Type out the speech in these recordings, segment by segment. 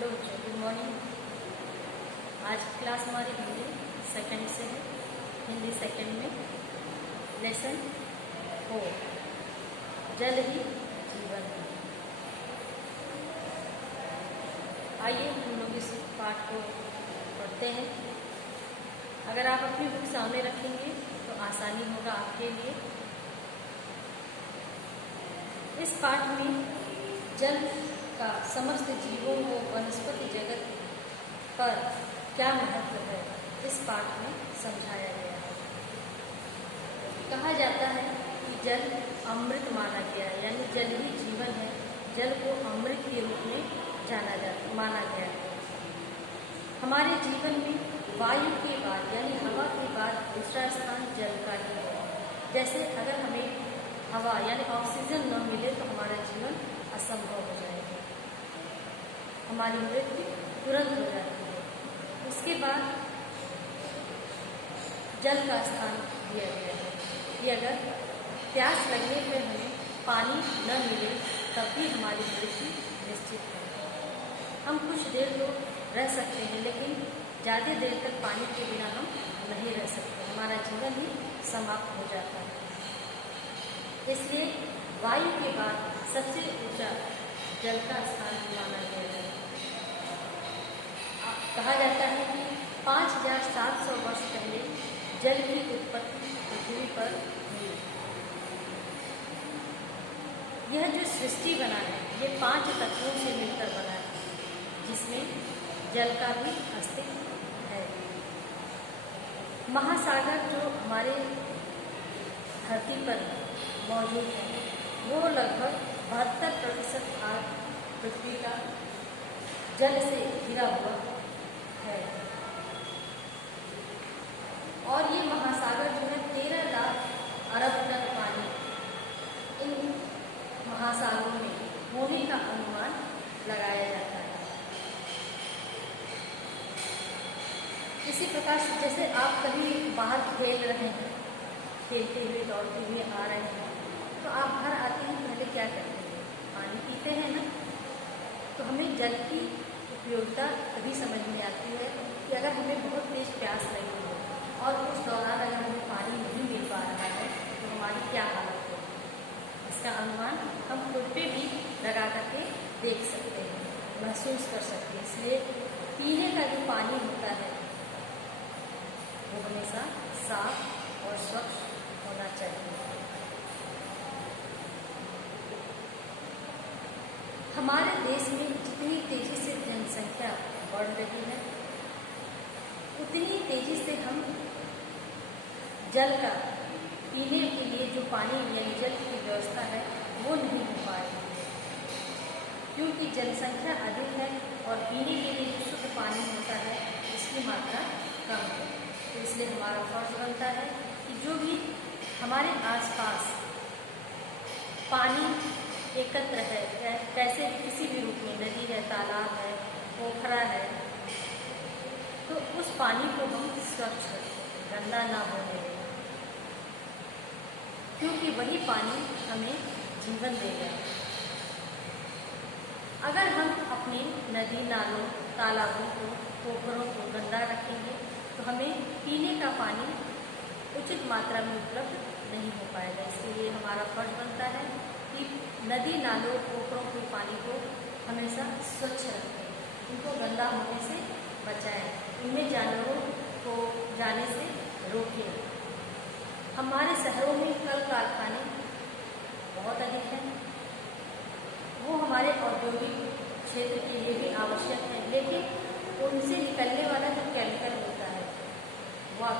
Hello बच्चों, good morning. आज की क्लास हमारी हिंदी सेकंड से है। हिंदी सेकंड में लेसन 4 जल ही जीवन है। आइए हम लोग इस पाठ को पढ़ते हैं। अगर आप अपनी बुक सामने रखेंगे तो आसानी होगा आपके लिए। इस पाठ में जल का समस्त जीवों व वनस्पति जगत पर क्या महत्व है, इस पाठ में समझाया गया है। कहा जाता है कि जल अमृत माना गया है, यानी जल ही जीवन है। जल को अमृत के रूप में माना गया है। हमारे जीवन में वायु के बाद यानी हवा के बाद दूसरा स्थान जल का ही है। जैसे अगर हमें हवा यानी ऑक्सीजन न मिले तो हमारा जीवन असंभव हो जाएगा, हमारी मृत्यु तुरंत हो जाती है। उसके बाद जल का स्थान दिया गया है कि अगर प्यास लगने पर हमें पानी न मिले तब भी हमारी मृत्यु निश्चित है। हम कुछ देर तो रह सकते हैं, लेकिन ज़्यादा देर तक पानी के बिना हम नहीं रह सकते, हमारा जीवन ही समाप्त हो जाता है। इसलिए वायु के बाद सबसे ऊंचा जल का स्थान माना गया है। कहा जाता है कि 5700 वर्ष पहले जल की उत्पत्ति पृथ्वी पर हुई। यह जो सृष्टि बना है ये 5 तत्वों से मिलकर बना है, जिसमें जल का भी अस्तित्व है। महासागर जो हमारे धरती पर मौजूद है वो लगभग 72% भाग पृथ्वी का जल से घिरा हुआ है। और ये महासागर जो है 13 लाख अरब टन पानी इन महासागरों में होने का अनुमान लगाया जाता है। इसी प्रकार से जैसे आप कभी बाहर खेल रहे हैं, खेलते हुए दौड़ते हुए आ रहे हैं, तो आप घर आते हैं पहले क्या करते हैं? पानी पीते हैं ना। तो हमें जल की उपयोगिता तभी समझ में आती है कि अगर हमें बहुत तेज प्यास लगी हो और उस दौरान अगर हमें पानी नहीं मिल पा रहा है तो हमारी क्या हालत होगी, इसका अनुमान हम खुद पे भी लगा करके देख सकते हैं, महसूस कर सकते हैं। इसलिए पीने का जो पानी होता है वो हमेशा साफ और स्वच्छ होना चाहिए। हमारे देश में जितनी तेजी से जनसंख्या बढ़ रही है उतनी तेजी से हम जल का पीने के लिए जो पानी यानी जल की व्यवस्था है वो नहीं हो पा रही है, क्योंकि जनसंख्या अधिक है और पीने के लिए जो शुद्ध पानी होता है इसकी मात्रा कम है। तो इसलिए हमारा फर्ज बनता है कि जो भी हमारे आसपास पानी एकत्र है, कैसे किसी भी रूप में नदी है, तालाब है, पोखरा है, तो उस पानी को हम स्वच्छ गंदा ना होने दें, क्योंकि वही पानी हमें जीवन देगा। अगर हम अपने नदी नालों तालाबों को पोखरों को गंदा रखेंगे तो हमें पीने का पानी उचित मात्रा में उपलब्ध नहीं हो पाएगा। इसलिए हमारा फर्ज बनता है कि नदी नालों पोखरों के पानी को हमेशा स्वच्छ रखें, उनको गंदा होने से बचाएं, उनमें जानवरों को जाने से रोकें। हमारे शहरों में कल कारखाने बहुत अधिक हैं, वो हमारे औद्योगिक क्षेत्र के लिए भी आवश्यक है, लेकिन उनसे निकलने वाला जो केमिकल होता है वो आप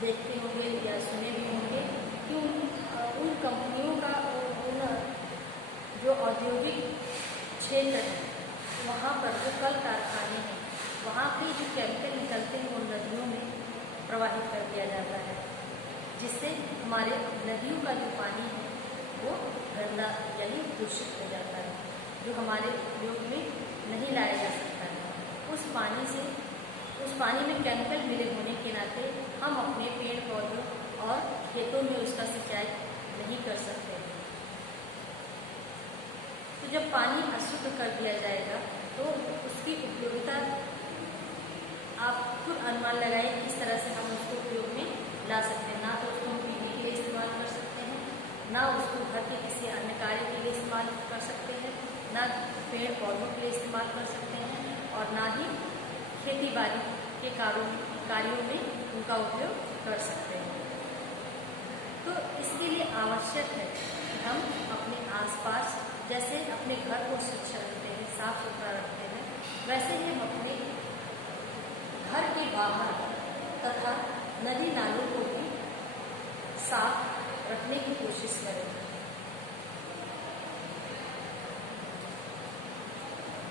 देखते होंगे या सुने भी होंगे कि उन कंपनियों का जो औद्योगिक क्षेत्र है वहाँ पर जो कल कारखाने हैं वहाँ के जो केमिकल निकलते हैं वो नदियों में प्रवाहित कर दिया जाता है, जिससे हमारे नदियों का जो पानी है वो गंदा यानी दूषित हो जाता है, जो हमारे उपयोग में नहीं लाया जा सकता है। उस पानी में केमिकल मिले होने के नाते हम अपने पेड़ पौधों और खेतों में उसका सिंचाई नहीं कर सकते। तो जब पानी अशुद्ध कर दिया जाएगा तो पेड़ पौधों के लिए इस्तेमाल कर सकते हैं और ना ही खेती बाड़ी के कार्यों में उनका उपयोग कर सकते हैं। तो इसके लिए आवश्यक है कि हम अपने आसपास जैसे अपने घर को स्वच्छ रखते हैं, साफ सुथरा रखते हैं, वैसे ही हम अपने घर के बाहर तथा नदी नालों को भी साफ रखने की कोशिश करें।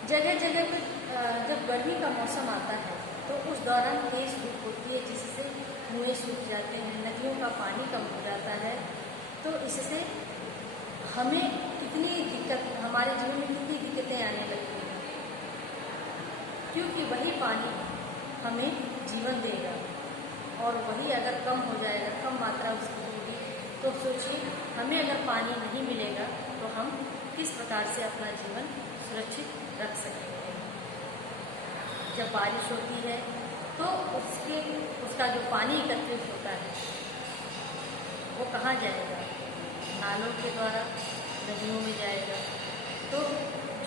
जगह जगह पर जब गर्मी का मौसम आता है तो उस दौरान तेज धूप होती है, जिससे कुएं सूख जाते हैं, नदियों का पानी कम हो जाता है। तो इससे हमें कितनी दिक्कत, हमारे जीवन में कितनी दिक्कतें आने लगती हैं, क्योंकि वही पानी हमें जीवन देगा और वही अगर कम हो जाएगा, कम मात्रा उसकी होगी, तो सोचिए हमें अगर पानी नहीं मिलेगा तो हम किस प्रकार से अपना जीवन सुरक्षित रख सकेंगे। जब बारिश होती है तो उसका जो पानी एकत्रित होता है वो कहाँ जाएगा? नालों के द्वारा नदियों में जाएगा। तो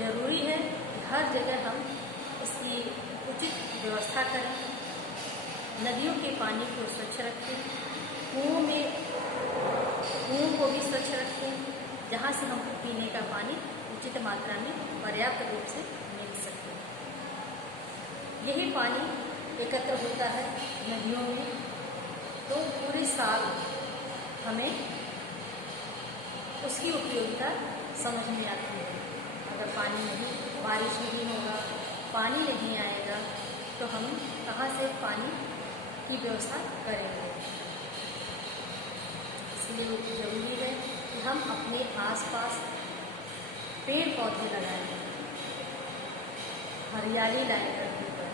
ज़रूरी है कि हर जगह हम इसकी उचित व्यवस्था करें, नदियों के पानी को स्वच्छ रखें, कुओं को भी स्वच्छ रखें, जहाँ से हमको पीने का पानी उचित मात्रा में पर्याप्त रूप से मिल सके। यही पानी एकत्र होता है नदियों में, तो पूरे साल हमें उसकी उपयोगिता समझ में आती है। अगर पानी नहीं, बारिश नहीं होगा, पानी नहीं आएगा, तो हम कहाँ से पानी की व्यवस्था करेंगे? इसलिए ज़रूरी है कि हम अपने आसपास पेड़ पौधे लगाएं, हरियाली लाएं धरती पर,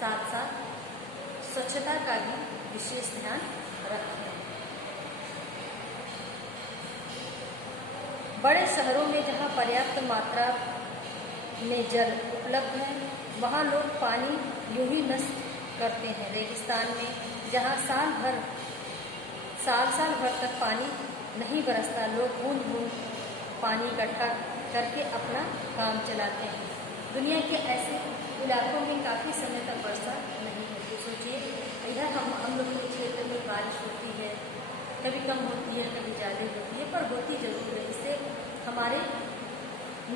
साथ साथ स्वच्छता का भी विशेष ध्यान रखें। बड़े शहरों में जहाँ पर्याप्त मात्रा में जल उपलब्ध है, वहाँ लोग पानी यूं ही नष्ट करते हैं। रेगिस्तान में जहाँ साल भर तक पानी नहीं बरसता, लोग बूंद बूंद पानी इकट्ठा करके अपना काम चलाते हैं। दुनिया के ऐसे इलाकों में काफ़ी समय तक वर्षा नहीं होती। सोचिए इधर हम लोग के क्षेत्र में बारिश होती है, कभी कम होती है, कभी ज़्यादा होती है, पर होती जरूर है। इससे हमारे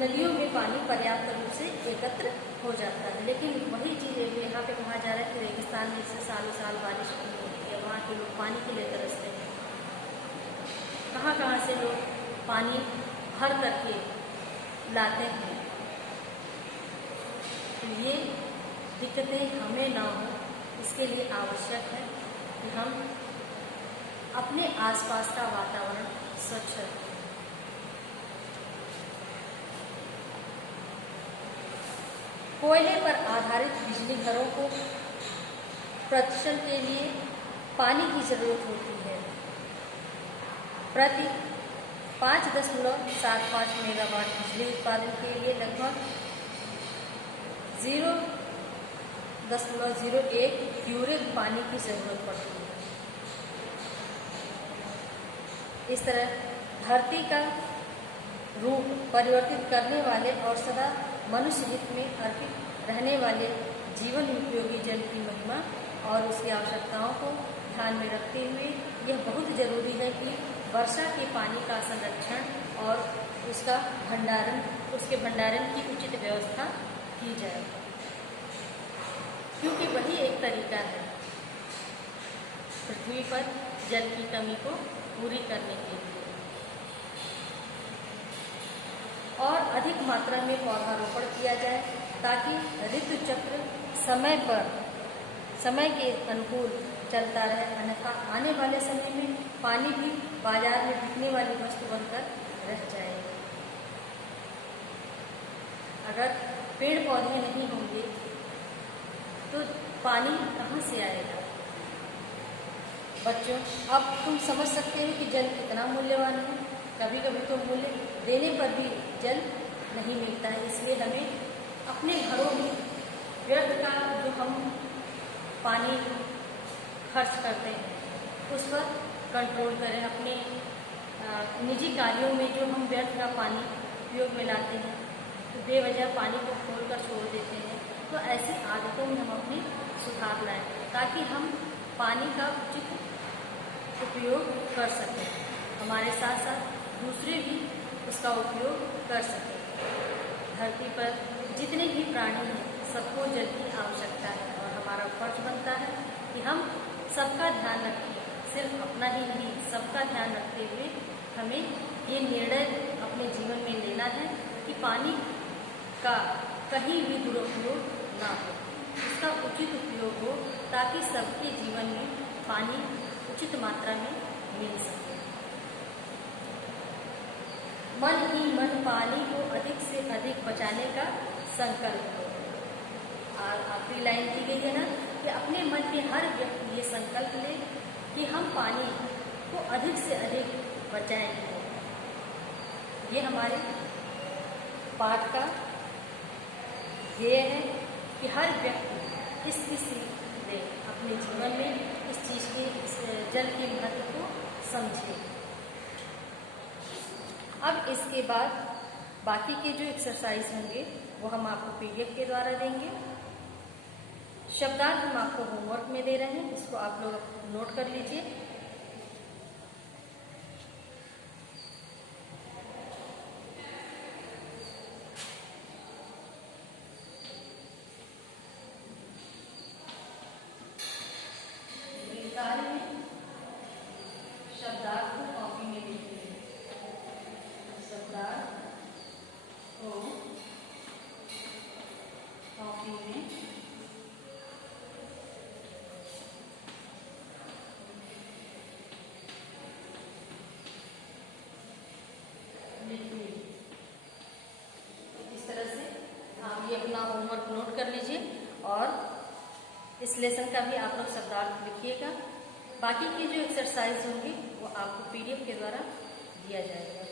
नदियों में पानी पर्याप्त रूप से एकत्र हो जाता है। लेकिन वही चीज़ यहाँ पे कहा जा रहा है कि रेगिस्तान में इससे सालों साल बारिश नहीं होती है, वहाँ के लोग पानी के लिए तरसते हैं। कहाँ से लोग पानी भर करके लाते हैं। तो ये दिक्कतें हमें ना हो, इसके लिए आवश्यक है कि हम अपने आसपास का वातावरण स्वच्छ रखें। कोयले पर आधारित बिजली घरों को प्रदूषण के लिए पानी की जरूरत होती है। प्रति 5.75 मेगावाट बिजली उत्पादन के लिए लगभग 0.01 क्यूसेक पानी की जरूरत पड़ती है। इस तरह धरती का रूप परिवर्तित करने वाले और सदा मनुष्य हित में अर्पित रहने वाले जीवन उपयोगी जल की महिमा और उसकी आवश्यकताओं को ध्यान में रखते हुए यह बहुत जरूरी है कि वर्षा के पानी का संरक्षण और उसके भंडारण की उचित व्यवस्था की जाए, क्योंकि वही एक तरीका है पृथ्वी पर जल की कमी को पूरी करने के लिए। और अधिक मात्रा में पौधारोपण किया जाए ताकि ऋतु चक्र समय के अनुकूल चलता रहे, अन्यथा आने वाले समय में पानी भी बाजार में बिकने वाली वस्तु बनकर रह जाएगी। अगर पेड़ पौधे नहीं होंगे तो पानी कहाँ से आएगा? बच्चों, अब तुम समझ सकते हो कि जल कितना मूल्यवान है। कभी कभी तो मूल्य देने पर भी जल नहीं मिलता है। इसलिए हमें अपने घरों में व्यर्थ का जो हम पानी खर्च करते हैं उस पर कंट्रोल करें। अपने निजी कार्यों में जो हम व्यर्थ का पानी उपयोग में लाते हैं तो बेवजह पानी को खोल कर छोड़ देते हैं। तो ऐसी आदतों में हम अपने सुधार लाएं ताकि हम पानी का उचित उपयोग कर सकें, हमारे साथ साथ दूसरे भी उसका उपयोग कर सकें। धरती पर जितने भी प्राणी हैं सबको जल की आवश्यकता है और हमारा फर्ज बनता है कि हम सबका ध्यान रखें, सिर्फ अपना ही नहीं सबका ध्यान रखते हुए हमें ये निर्णय अपने जीवन में लेना है कि पानी का कहीं भी दुरुपयोग ना हो, उसका उचित उपयोग हो ताकि सबके जीवन में पानी उचित मात्रा में मिल सके। मन ही मन पानी को अधिक से अधिक बचाने का संकल्प हो। आखिरी लाइन दी गई है ना कि अपने मन में हर व्यक्ति ये संकल्प ले कि हम पानी को अधिक से अधिक बचाएंगे। ये हमारे पाठ का ध्येय है कि हर व्यक्ति इसकी सीख ले, अपने जीवन में इस चीज़ के इस जल के महत्व को समझे। अब इसके बाद बाकी के जो एक्सरसाइज होंगे वो हम आपको पीडीएफ के द्वारा देंगे। शब्दार्थ हम आपको होमवर्क में दे रहे हैं, इसको आप लोग नोट कर लीजिए। कार्य में शब्दार्थ को कॉपी में लिखिए। शब्दार्थ को कॉपी में लिखिए। इस तरह से आप ये अपना होमवर्क नोट कर लीजिए और इस लेसन का भी आप लोग शब्दार्थ लिखिएगा। बाकी के जो एक्सरसाइज होंगे वो आपको पीडीएफ के द्वारा दिया जाएगा।